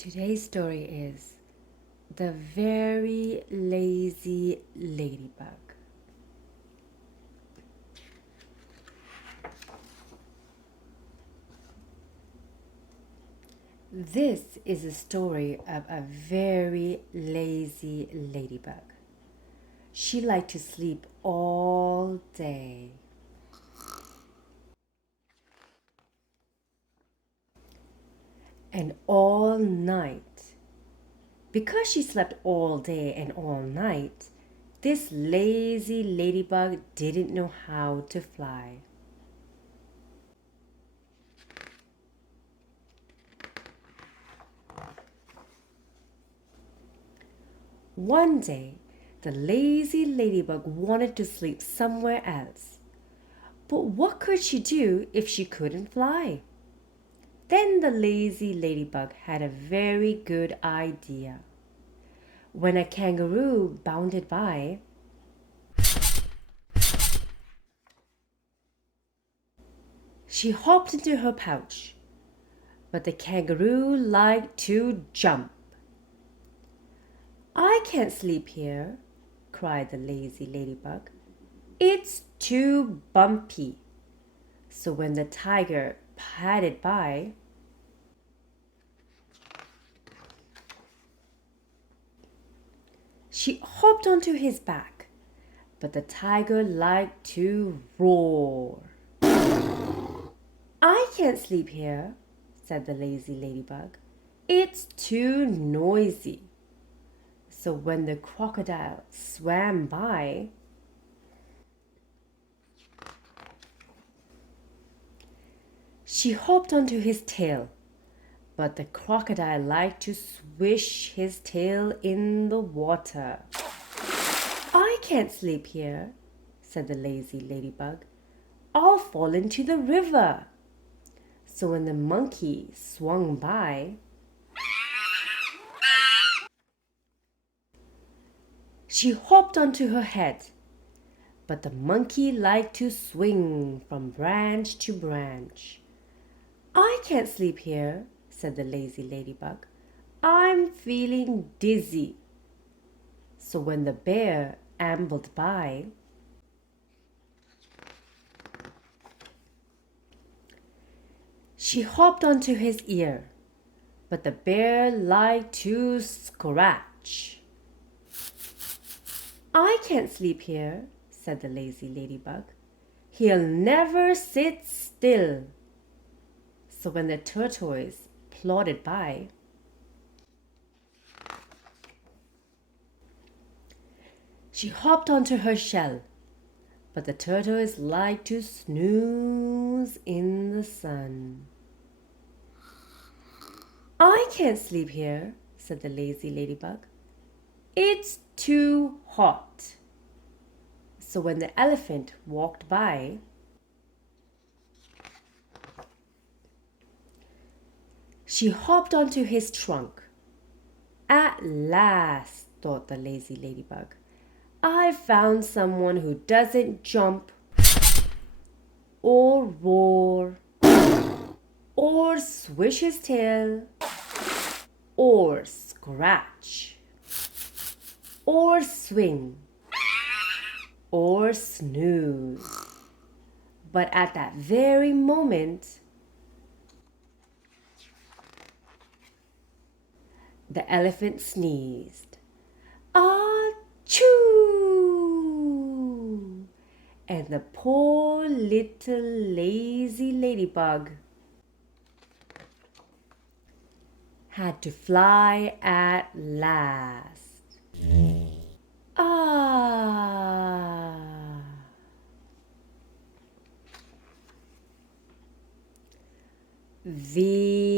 Today's story is The Very Lazy Ladybug. This is a story of a very lazy ladybug. She liked to sleep all day and all night. Because she slept all day and all night, this lazy ladybug didn't know how to fly. One day, the lazy ladybug wanted to sleep somewhere else. But what could she do if she couldn't fly? Then the lazy ladybug had a very good idea. When a kangaroo bounded by, she hopped into her pouch. But the kangaroo liked to jump. I can't sleep here, cried the lazy ladybug. It's too bumpy. So when the tiger padded by, she hopped onto his back. But the tiger liked to roar. I can't sleep here, said the lazy ladybug. It's too noisy. So when the crocodile swam by, she hopped onto his tail. But the crocodile liked to swish his tail in the water. I can't sleep here, said the lazy ladybug. I'll fall into the river. So when the monkey swung by, she hopped onto her head. But the monkey liked to swing from branch to branch. I can't sleep here, said the lazy ladybug. I'm feeling dizzy. So when the bear ambled by, she hopped onto his ear. But the bear liked to scratch. I can't sleep here, said the lazy ladybug. He'll never sit still. So when the tortoise plodded by, she hopped onto her shell. But the tortoise liked to snooze in the sun. I can't sleep here, said the lazy ladybug. It's too hot. So when the elephant walked by, she hopped onto his trunk. At last, thought the lazy ladybug, I found someone who doesn't jump or roar or swish his tail or scratch or swing or snooze. But at that very moment, the elephant sneezed. Achoo! And the poor little lazy ladybug had to fly at last. Ah! The